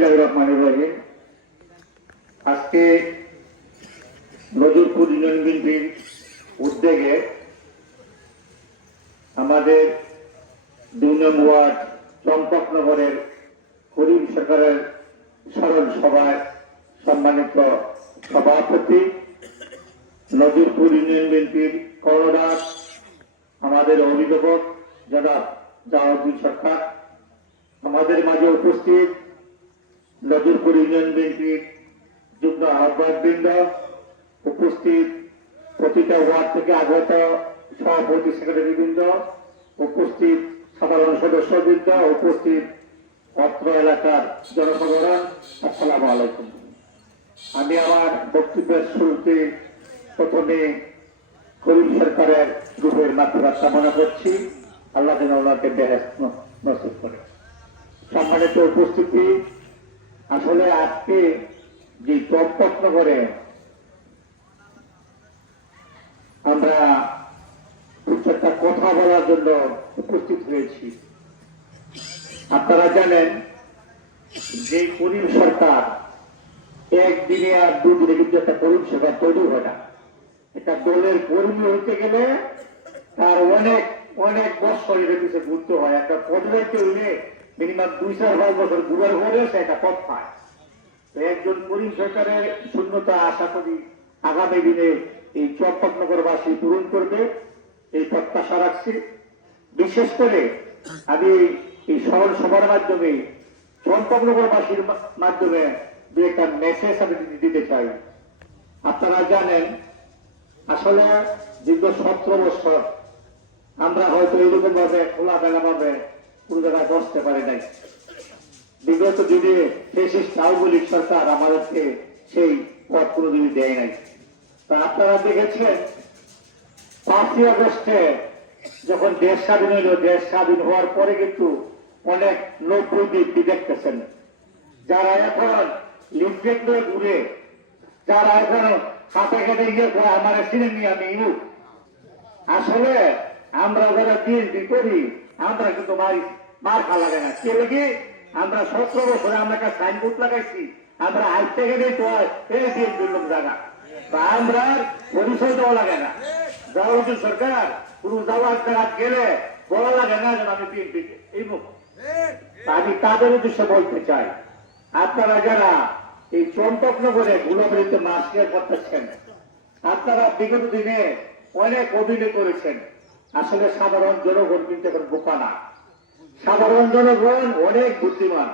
রহিম আজকে নজরপুর ইউনিয়ন বিএনপির উদ্যোগে আমাদের দুই নং ওয়ার্ড চম্পকনগরের করিম সরকারের স্মরণ সভায় সম্মানিত সভাপতি, নজরপুর ইউনিয়ন বিএনপির করোনার আমাদের অভিভাবক যারা জাহাউদ্দিন সরকার, আমাদের মাঝে উপস্থিত নজরপুর ইউনিয়ন বিএনপির যুগ্ম আহ্বায়ক বৃন্দ উপস্থিত, প্রতিটা ওয়ার্ড থেকে আগত সভাপতি সেক্রেটারি বৃন্দ, উপস্থিত সাধারণ সদস্য বৃন্দ, উপস্থিত অত্র এলাকার জনসাধারণ, আসসালামু আলাইকুম। আমি আমার বক্তব্যের শুরুতে প্রথমে করিম সরকারের রূপের মাত্রা কামনা করছি। আল্লাহ ওনাকে বেহেস নসিব করে। সম্মানিত উপস্থিতি আসলে আজকে যে চম্পকনগরে আমরা একটা কথা বলার জন্য উপস্থিত হয়েছি। আপনারা জানেন যে করিম সরকার একদিনে আর দুদিনে কিন্তু একটা করিম সরকার তৈরি হয় না। একটা দলের কর্মী হতে গেলে তার অনেক অনেক বছর এর পিছিয়ে ঘুরতে হয়। একটা পদযাত্রী হইলে মিনিমাম দুই চার পাঁচ বছর ঘুরার পরে সে একটা পথ পায়। তো একজন করিম সরকারের শূন্যতা আশা করি আগামী দিনে এই চম্পকনগরবাসী পূরণ করবে, এই প্রত্যাশা রাখছি। বিশেষ করে আমি এই স্মরণ সভার মাধ্যমে চম্পকনগরবাসীর মাধ্যমে দু একটা মেসেজ আমি দিতে চাই। আপনারা জানেন, আসলে দীর্ঘ সতেরো বছর আমরা হয়তো এরকম ভাবে খোলা খোলামেলা ভাবে কোনো জায়গায় বসতে পারি নাই। বিগত দিনে ফেসিস্ট আওয়ামী সরকার আমাদেরকে সেই পথ কোনোদিনই দেয় নাই। তা আপনারা দেখেছেন পাঁচই আগস্টে যখন দেশ স্বাধীন হইল দেশ স্বাধীন হওয়ার পরে কিন্তু অনেক দিক দেখতেছেন। যারা এখন লিফলেট নিয়ে ঘুরে যারা এখন হাতে খেতে গিয়ে কয়, আমার সিনেমি আমি ইউ আসলে আমরা যারা বিএনপি করি আমরা কিন্তু মারি। মার খা লাগে না। কে লেগে আমরা সতেরো বছরে আমরা একটা সাইনবোর্ড লাগাইছি, আমরা আজ থেকে আর এই বিএনপির জায়গা বা আমরা পরিচয় দেওয়া লাগে না। জাওয়াজুর সরকার পুরো জাওয়াজ জায়গা গেলে বলা লাগে না যেন আমি বিএনপি এই মুখ আমি তাদের উদ্দেশ্যে বলতে চাই, আপনারা যারা এই চম্পকনগরে মাছ নিয়ে করতেছেন, আপনারা বিগত দিনে অনেক অভিনয় করেছেন। আসলে সাধারণ জনগণ কিন্তু এখন বোকা না। সাধারণ জনগণ অনেক বুদ্ধিমান।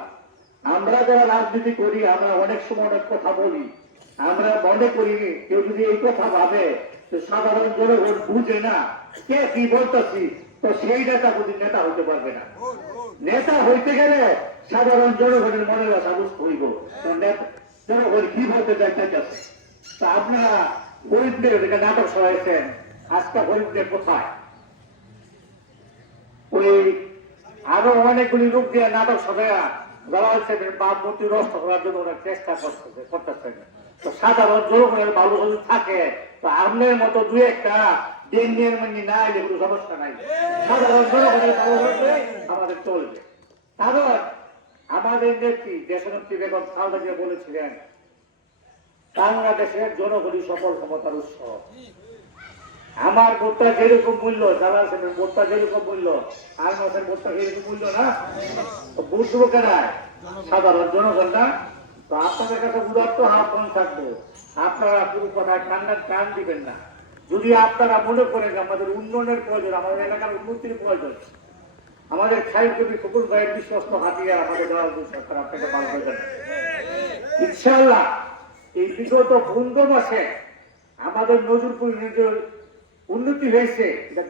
আমরা যারা রাজনীতি করি, আমরা অনেক সময় অনেক কথা বলি। আমরা মনে করি, কেউ যদি এই কথা ভাবে সাধারণ জনগণ বুঝে না কে কি বলতেছি, তো সেই নেতা বুঝি নেতা হতে পারবে না। নেতা হইতে গেলে সাধারণ জনগণের মনের আশা বুঝতে হইব। জনগণ কি বলতে চাইতেছে? তা আপনারা এদিকে নাটক সরাইছেন। আজকে গরিবদের কোথায়? ওই আরও অনেকগুলি লোক দিয়ে নাটক সরাইয়া জলাল সাহেবের বাপ মূর্তি নষ্ট করার জন্য ওরা চেষ্টা করতেছে করতেছেন তো সাধারণ জনগণের ভালো যদি থাকে, তো আপনার মতো দু একটা নিয়ে মানে না এলে কোনো সমস্যা নাই। সাধারণ জনগণের ভালো হলে আমাদের চলবে। কারণ আমাদের নেত্রী দেশনেত্রী বেগম জিয়া বলেছিলেন, বাংলাদেশের জনগণই সফল ক্ষমতার উৎস। আমার ভোটটা যেরকম মূল্য, জালাল সেনের ভোটটা যেরকম মূল্য আর মাসের ভোটটা যেরকম মূল্য না? দেবো কেন সাধারণ জনগণ না? তো আপনাদের কাছে উদার্ত আহ্বান থাকব। আপনারা কথায় কান্নার কান দিবেন না। যদি আপনারা মনে করেন আমাদের উন্নয়নের প্রয়োজন, আমাদের এলাকার উন্নতির প্রয়োজন, আমাদের খাই কবি ফুকুর ভাইয়ের বিশ্বস্ত হাতিয়ার আমাদের জলালপুর সরকার আপনাকে ভালো হয়ে যাবে ইনশাআল্লাহ এই বিগত পনেরো মাসে আমাদের নজরপুর নিজের উন্নতি হয়েছে এটা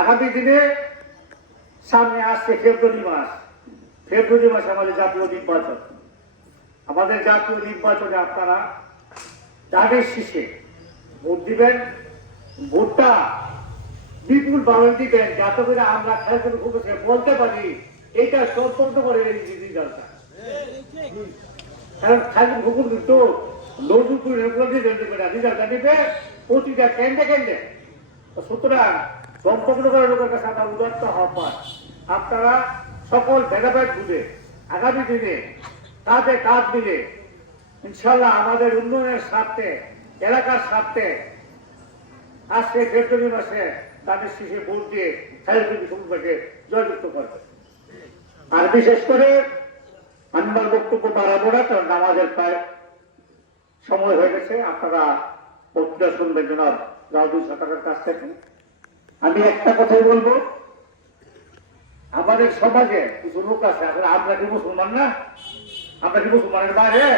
আগামী দিনে সামনে আসছে ফেব্রুয়ারি মাস। ফেব্রুয়ারি মাসে আমাদের জাতীয় নির্বাচন। আমাদের জাতীয় নির্বাচনে আপনারা দাগের শীষে ভোট দিবেন ভোটটা বিপুল ভাবে দিবেন যাতে করে আমরা খেলাধুলো উপস্থিত বলতে পারি এইটা সম্পূর্ণ করে এই রেজাল্টটা কারণ খালি হুকুম কিন্তু প্রতিটা কেন্দ্রে কেন্দ্রে। সুতরাং করে লোকের কাছে আমার উদাত্ত আপনারা সকল ভেদাভেদ বুঝে আগামী দিনে কাঁধে কাঁধ মিলে ইনশাল্লাহ আমাদের উন্নয়নের স্বার্থে, এলাকার স্বার্থে, আজকে ফেব্রুয়ারি মাসে তাদের শেষে ভোট দিয়ে সমুদ্রকে জয়যুক্ত করবে। আর বিশেষ করে, আমি আমার বক্তব্য বাড়াবো না, কারণ আমাদের প্রায় সময় হয়ে গেছে, আপনারা বক্তৃতা শুনবেন জনাব রাহুল সরকারের কাছ থেকে। আমি একটা কথাই বলব, আমাদের সমাজে কিছু লোক আছে আসলে আমরা কি মুসলমান না? আমরা কি মুসলমানের বাইরে?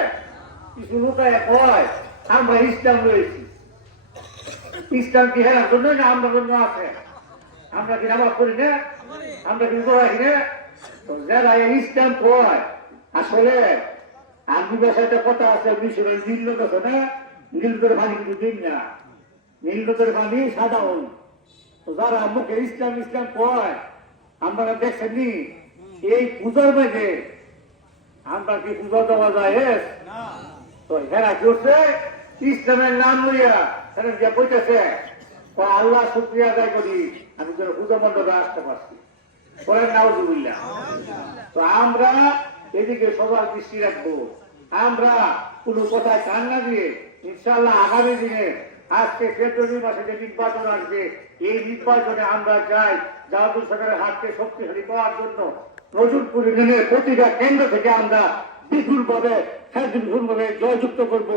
কিছু লোক কয়, আমরা ইসলাম রয়েছি। ইসলাম কি হেরার জন্য না আমরা জন্য আছে? আমরা কি নামাজ করি না? আমরা কি রোজা রাখি না? যারা ইসলাম কয়, আসলে আমি বাসায় কথা আছে মিশরের নীল লোক আছে না? নীল করে পানি কিন্তু দিন না। নীল পানি সাদা তো যারা মুখে ইসলাম ইসলাম কয় আমরা দেখছেনি এই পূজার মাঝে আমরা কি পূজা দেওয়া যায়? তো হেরা কি করছে ইসলামের নাম লইয়া হেরা দিয়া কইতেছে ও আল্লাহ শুক্রিয়া আদায় করি আমি পূজা মণ্ডপে আসতে পারছি। পরে নাউজুবিল্লাহ। তো আমরা এদিকে সবার দৃষ্টি রাখব। আমরা কোনো কথায় কান না দিয়ে ইনশাল্লাহ আগামী দিনে আজকে ফেব্রুয়ারি মাসে যে নির্বাচন আসবে, এই নির্বাচনে আমরা চাই জাহাদুর সরকারের হাতকে শক্তিশালী করার জন্য নজরপুর ইউনিয়নের প্রতিটা কেন্দ্র থেকে আমরা বিপুল ভাবে জয়যুক্ত করব,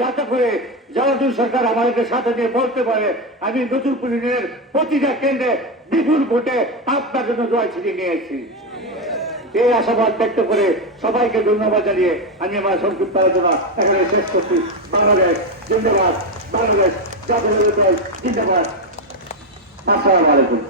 যাতে করে জাহাদুর সরকার আমাদেরকে সাথে নিয়ে বলতে পারে, আমি নজরপুর ইউনিয়নের প্রতিটা কেন্দ্রে বিপুল ভোটে আপনার জন্য জয় ছিনিয়ে নিয়ে এসেছি। এই আশাবাদ ব্যক্ত করে সবাইকে ধন্যবাদ জানিয়ে আমি আমার সংক্ষিপ্ত আলোচনা এখানে শেষ করছি। বাংলাদেশ জিন্দাবাদ। বাংলাদেশ জাতীয় জিন্দাবাদ। আসসালাম আলাইকুম।